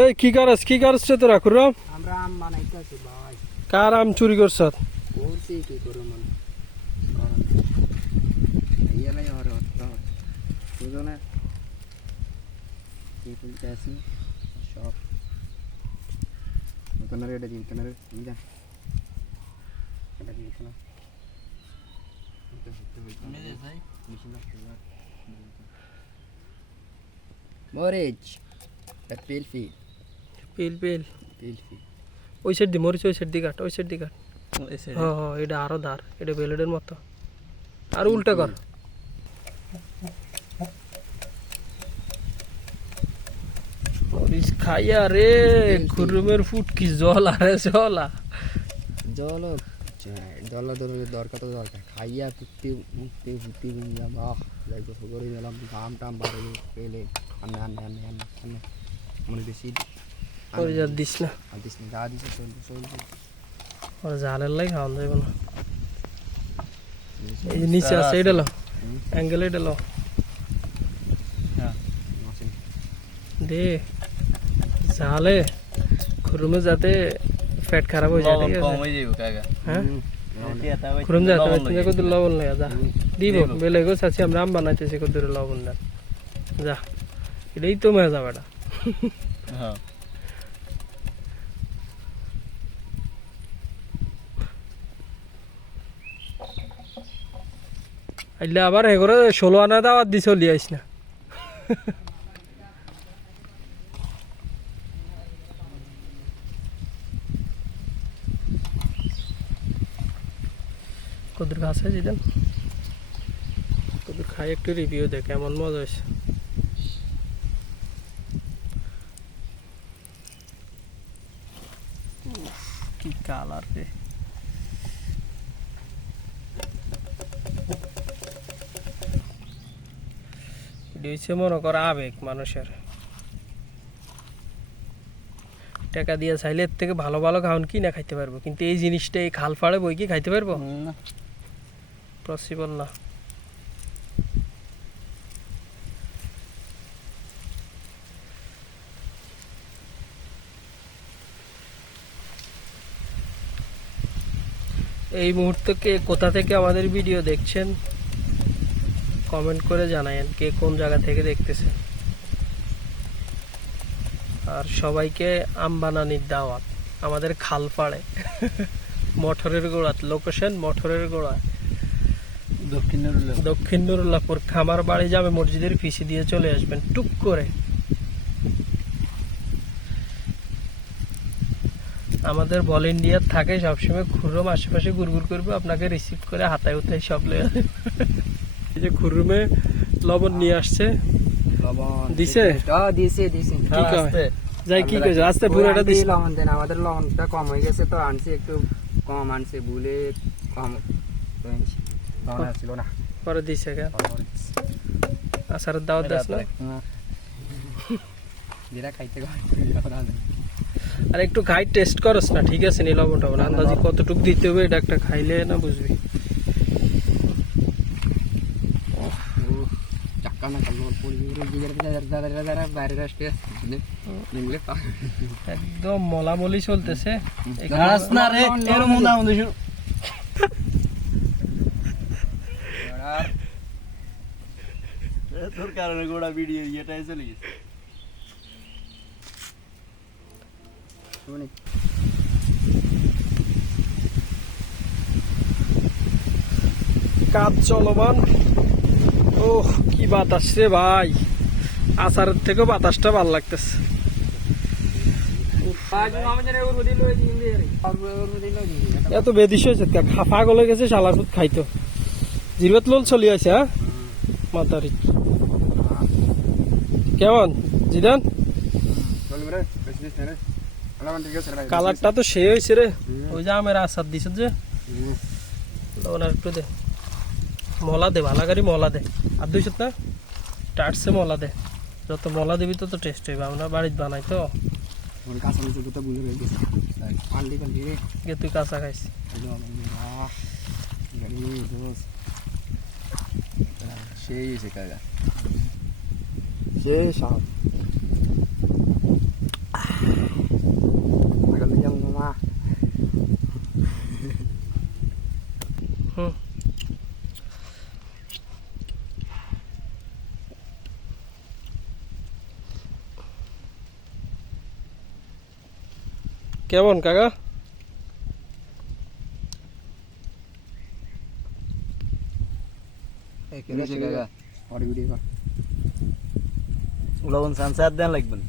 এই কি করছ তোরা কুরম? আমরা আম বানাইতেছি ভাই। কার আম চুরি করছ? করছি কি করব মানে ইয়ালাই আর হত্যা বুঝোনা কি তুলতেছি সব তোনার এটা দিন তোনার দিন এটা দিন না মেরে যাই মেশিন না মরিচ পেলফি পিল ওই সাইড দি মরিচ ওই সাইড দি কাট হ্যাঁ এটা আরো ধার এটা বেলেডের মতো আর উল্টা কর মরিচ খাইয়া রে খুরমের ফুট কি জল আরে জল দরকার তো দরকার খাইয়া কুত্তে ফুটতে বাহ যাই কথা করে গেলাম ঘাম টাম বাড়ে পেলে আন্নে মনে বেশি ওই যা দিস না যা দিছে চলছে ওর জালের লাই খাওয়ান যাইব না এই যে নিচে আছে এটা লো অ্যাঙ্গেল এটা লো দে জালে খুরমে যাতে ফ্যাট খারাপ হয়ে যায় ঠিক আছে হ্যাঁ খুরম যাতে তুমি কত লবণ লয়া যা দিব বেলে গো চাচি আমরা আম বানাইতেছি কত লবণ না যা এটাই তো মজা বেটা হ্যাঁ আইলে আবার হে করে 16 আনা দাওয়াত দি চলি আইস না কদুর গাছে দিলেন কদুর খাই একটু রিভিউ দে কেমন মজা হয়েছে কি কালার রে দিয়েছে মনে কর আবেগ মানুষের টাকা দিয়ে চাইলে এর থেকে ভালো ভালো খাওয়ান কি না খাইতে পারবো কিন্তু এই জিনিসটা এই খাল ফাড়ে বই কি খাইতে পারবো না পসিবল না এই মুহূর্তে কে কোথা থেকে আমাদের ভিডিও দেখছেন কমেন্ট করে জানায়েন কে কোন জায়গা থেকে দেখতেছেন আর সবাইকে আম বানানির দাওয়াত আমাদের খাল পাড়ে মঠরের গোড়া লোকেশন মঠরের গোড়া দক্ষিণ নুরুল্লাহপুর খামার বাড়ি যাবে মসজিদের পিছে দিয়ে চলে আসবেন টুক করে আমাদের বল ইন্ডিয়ার থাকে সবসময় খুরম আশেপাশে ঘুরঘুর করবো আপনাকে রিসিভ করে হাতায় উঠায় সব লয়ে এই যে খুরমে লবণ নিয়ে আসছে লবণ দিছে দিছে কি কয় যাই কি কইছো আস্তে পুরোটা দিছ লবণ দেন আমাদের লবণটা কম হয়ে গেছে তো আনছি একটু কম আনছে ভুলে কম লবণ ছিল না পরে দিছে কেন আসারের দাওয়াত দাস না যেটা খাইতে আর একটু খাই টেস্ট করস না ঠিক আছে নি লবণটা আন্দাজি কতটুকু দিতে হবে এটা একটা খাইলে না বুঝবি একদম মলামলি চলতেছে তোর কারণে গোড়া ভিডিও ইয়েটাই চলে গেছে কাজ চলমান ও কি বাতাস রে ভাই আচারের থেকে বাতাসটা ভালো লাগতেছে এত বেদিস হয়েছে পাগল হয়ে গেছে শালা খুদ খাইতো জিরবাত লোল চলি আছে হ্যাঁ মাতারি কেমন জিদান কালারটা তো সে হয়েছে রে ওই যে আমের আচার দিছে যে ওনার একটু দে মলা দে ভালো করে মলা দে আর দুইশ না টাটসে মলা দে যত মলা দিবি তত টেস্ট হইবে আমরা বাড়িতে বানাই তো তুই কাঁচা খাইস সেই হয়েছে কাকা সেই সব কেমন কাকা? এই কেন কাকা? আর ভিডিও কর। লবণ সানসার দেন লাগবেন